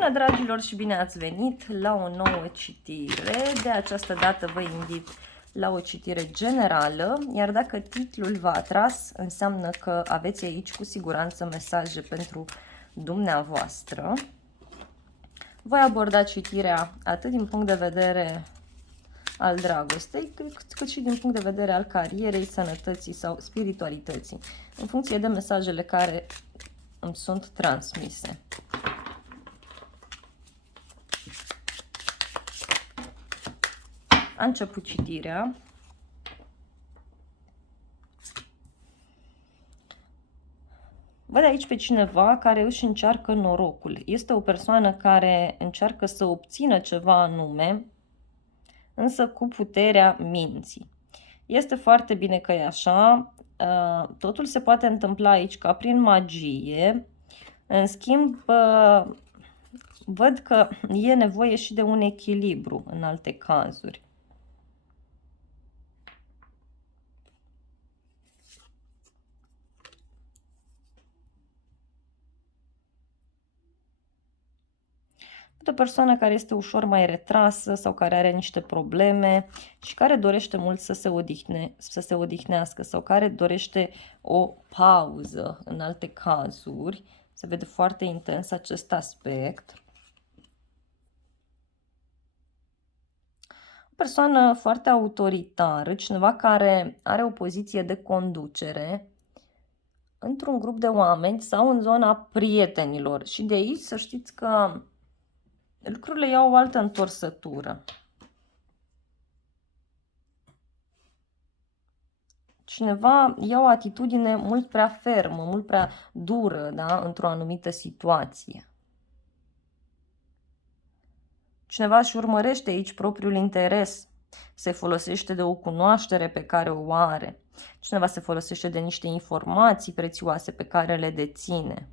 Bună, dragilor, și bine ați venit la o nouă citire. De această dată vă invit la o citire generală, iar dacă titlul v-a atras, înseamnă că aveți aici cu siguranță mesaje pentru dumneavoastră. Voi aborda citirea atât din punct de vedere al dragostei, cât și din punct de vedere al carierei, sănătății sau spiritualității, în funcție de mesajele care îmi sunt transmise. A început citirea. Văd aici pe cineva care își încearcă norocul. Este o persoană care încearcă să obțină ceva anume, însă cu puterea minții. Este foarte bine că e așa. Totul se poate întâmpla aici ca prin magie. În schimb, văd că e nevoie și de un echilibru în alte cazuri. O persoană care este ușor mai retrasă sau care are niște probleme și care dorește mult să se odihnească sau care dorește o pauză în alte cazuri. Se vede foarte intens acest aspect. O persoană foarte autoritară, cineva care are o poziție de conducere într-un grup de oameni sau în zona prietenilor. Și de aici să știți că lucrurile iau o altă întorsătură. Cineva ia o atitudine mult prea fermă, mult prea dură, da? Într-o anumită situație. Cineva își urmărește aici propriul interes, se folosește de o cunoaștere pe care o are. Cineva se folosește de niște informații prețioase pe care le deține.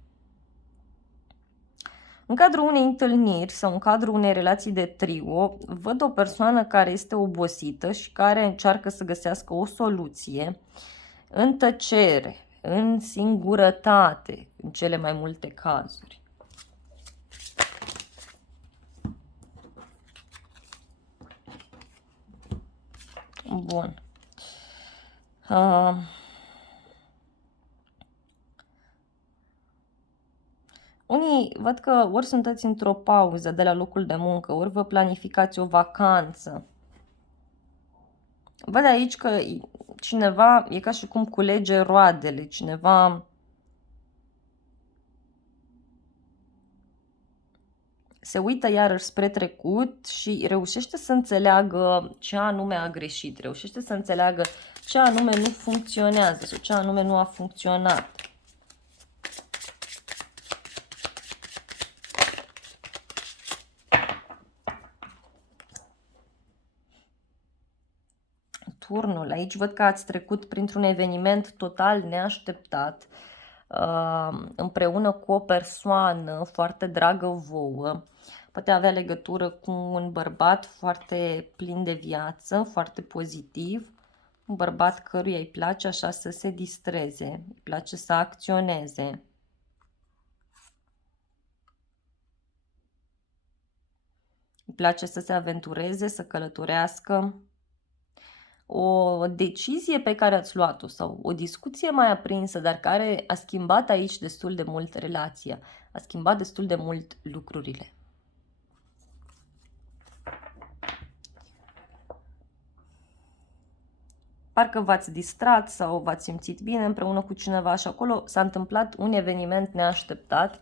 În cadrul unei întâlniri sau în cadrul unei relații de trio, văd o persoană care este obosită și care încearcă să găsească o soluție în tăcere, în singurătate, în cele mai multe cazuri. Bun. Unii văd că ori sunteți într-o pauză de la locul de muncă, ori vă planificați o vacanță. Văd aici că cineva e ca și cum culege roadele, cineva se uită iarăși spre trecut și reușește să înțeleagă ce anume a greșit, reușește să înțeleagă ce anume nu funcționează sau ce anume nu a funcționat. Turnul. Aici văd că ați trecut printr-un eveniment total neașteptat, împreună cu o persoană foarte dragă vouă. Poate avea legătură cu un bărbat foarte plin de viață, foarte pozitiv, un bărbat căruia îi place așa să se distreze, îi place să acționeze. Îi place să se aventureze, să călătorească. O decizie pe care ați luat-o sau o discuție mai aprinsă, dar care a schimbat aici destul de mult relația, a schimbat destul de mult lucrurile. Parcă v-ați distrat sau v-ați simțit bine împreună cu cineva și acolo s-a întâmplat un eveniment neașteptat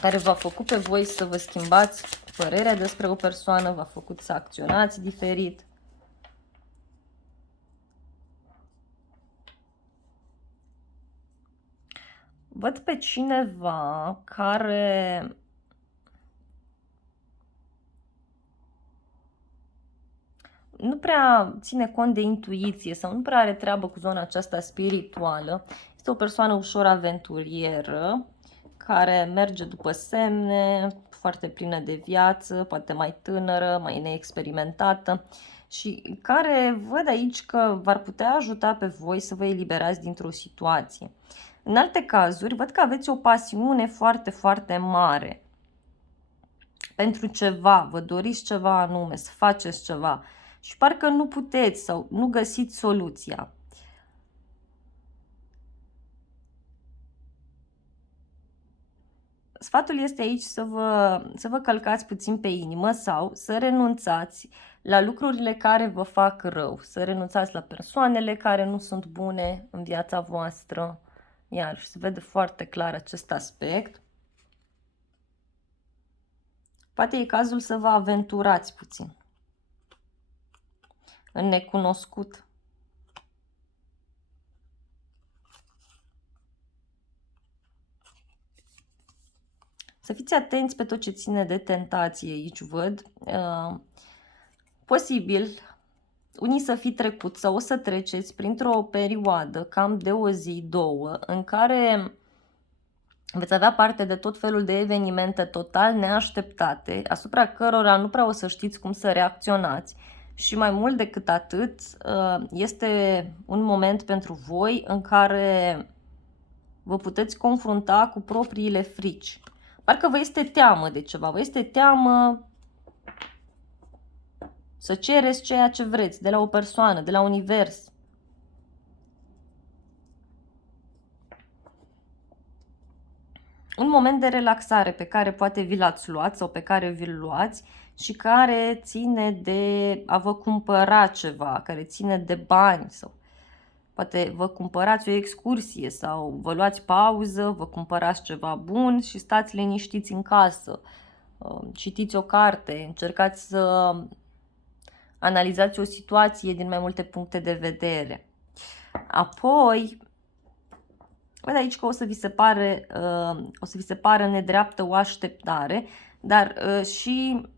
care v-a făcut pe voi să vă schimbați părerea despre o persoană, v-a făcut să acționați diferit. Văd pe cineva care nu prea ține cont de intuiție sau nu prea are treabă cu zona aceasta spirituală. Este o persoană ușor aventurieră, care merge după semne, foarte plină de viață, poate mai tânără, mai neexperimentată și care văd aici că v-ar putea ajuta pe voi să vă eliberați dintr-o situație. În alte cazuri, văd că aveți o pasiune foarte, foarte mare. pentru ceva, vă doriți ceva anume, să faceți ceva și parcă nu puteți sau nu găsiți soluția. Sfatul este aici să vă călcați puțin pe inimă sau să renunțați la lucrurile care vă fac rău, să renunțați la persoanele care nu sunt bune în viața voastră. Iar se vede foarte clar acest aspect. Poate e cazul să vă aventurați puțin în necunoscut. Să fiți atenți pe tot ce ține de tentație aici, văd. Posibil, unii să fi trecut sau o să treceți printr-o perioadă cam de o zi, două, în care veți avea parte de tot felul de evenimente total neașteptate, asupra cărora nu prea o să știți cum să reacționați. Și mai mult decât atât, este un moment pentru voi în care vă puteți confrunta cu propriile frici. Parcă vă este teamă de ceva, vă este teamă să cereți ceea ce vreți de la o persoană, de la univers. Un moment de relaxare pe care poate vi l-ați luat sau pe care vi-l luați și care ține de a vă cumpăra ceva, care ține de bani sau poate vă cumpărați o excursie sau vă luați pauză, vă cumpărați ceva bun și stați liniștiți în casă. Citiți o carte, încercați să analizați o situație din mai multe puncte de vedere. Apoi, văd aici că o să vi se pară nedreaptă o așteptare, dar și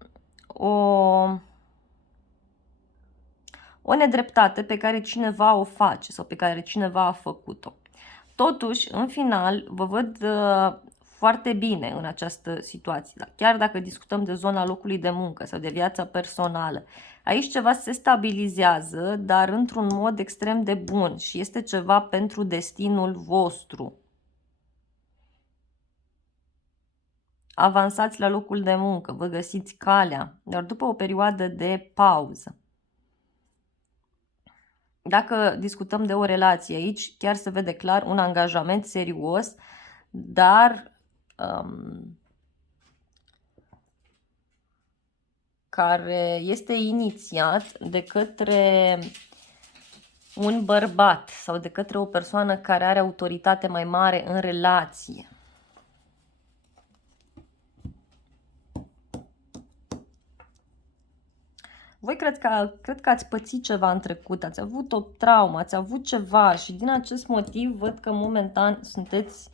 o nedreptate pe care cineva o face sau pe care cineva a făcut-o. Totuși, în final, vă văd foarte bine în această situație. Chiar dacă discutăm de zona locului de muncă sau de viața personală, aici ceva se stabilizează, dar într-un mod extrem de bun și este ceva pentru destinul vostru. Avansați la locul de muncă, vă găsiți calea, dar după o perioadă de pauză. Dacă discutăm de o relație aici, chiar se vede clar un angajament serios, dar care este inițiat de către un bărbat sau de către o persoană care are autoritate mai mare în relație. Voi cred că ați pățit ceva în trecut, ați avut o traumă, ați avut ceva și din acest motiv văd că momentan sunteți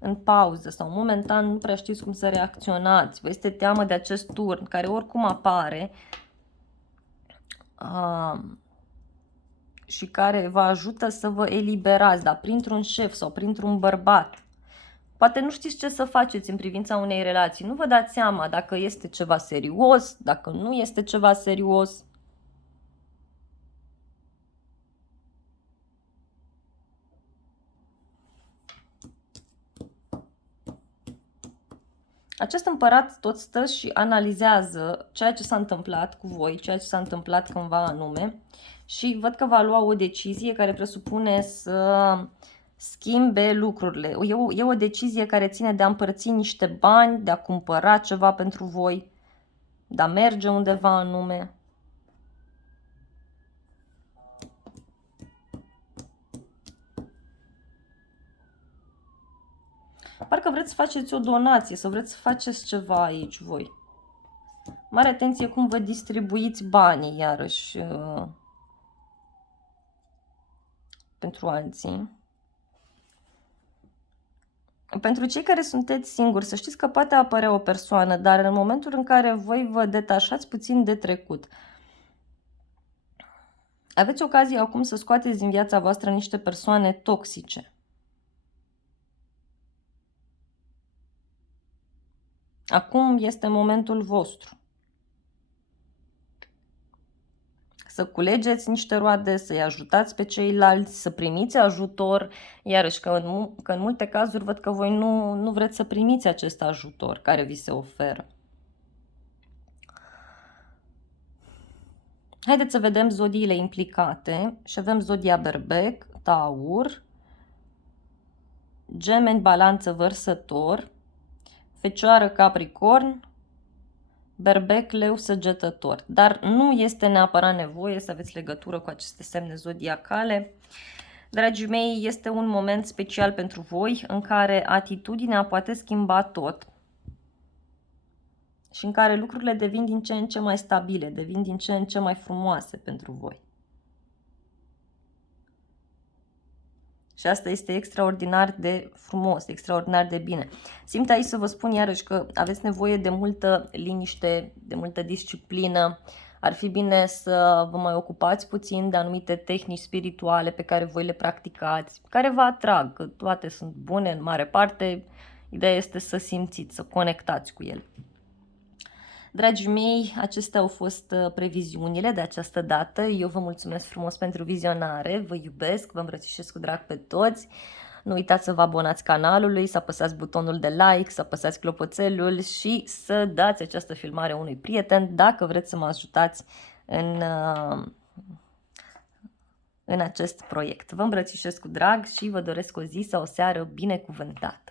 în pauză sau momentan nu prea știți cum să reacționați. Vă este teamă de acest turn care oricum apare și care vă ajută să vă eliberați, dar printr-un șef sau printr-un bărbat. Poate nu știți ce să faceți în privința unei relații. Nu vă dați seama dacă este ceva serios, dacă nu este ceva serios. Acest împărat tot stă și analizează ceea ce s-a întâmplat cu voi, ceea ce s-a întâmplat cândva anume și văd că va lua o decizie care presupune să schimbe lucrurile. E o decizie care ține de a împărți niște bani, de a cumpăra ceva pentru voi, de a merge undeva anume. Parcă vreți să faceți o donație sau vreți să faceți ceva aici voi. Mare atenție cum vă distribuiți banii iarăși pentru alții. Pentru cei care sunteți singuri, să știți că poate apărea o persoană, dar în momentul în care voi vă detașați puțin de trecut, aveți ocazia acum să scoateți din viața voastră niște persoane toxice. Acum este momentul vostru. Să culegeți niște roade, să-i ajutați pe ceilalți, să primiți ajutor, iarăși că în multe cazuri văd că voi nu vreți să primiți acest ajutor care vi se oferă. Haideți să vedem zodiile implicate și avem zodia Berbec, Taur, Gemeni, Balanță, Vărsător, Fecioară, Capricorn, Berbec, Leu, Săgetător. Dar nu este neapărat nevoie să aveți legătură cu aceste semne zodiacale. Dragii mei, este un moment special pentru voi în care atitudinea poate schimba tot și în care lucrurile devin din ce în ce mai stabile, devin din ce în ce mai frumoase pentru voi. Și asta este extraordinar de frumos, extraordinar de bine. Simt aici să vă spun iarăși că aveți nevoie de multă liniște, de multă disciplină. Ar fi bine să vă mai ocupați puțin de anumite tehnici spirituale pe care voi le practicați, care vă atrag, că toate sunt bune în mare parte. Ideea este să simțiți, să conectați cu ele. Dragii mei, acestea au fost previziunile de această dată. Eu vă mulțumesc frumos pentru vizionare, vă iubesc, vă îmbrățișez cu drag pe toți. Nu uitați să vă abonați canalului, să apăsați butonul de like, să apăsați clopoțelul și să dați această filmare unui prieten dacă vreți să mă ajutați în acest proiect. Vă îmbrățișez cu drag și vă doresc o zi sau o seară binecuvântată.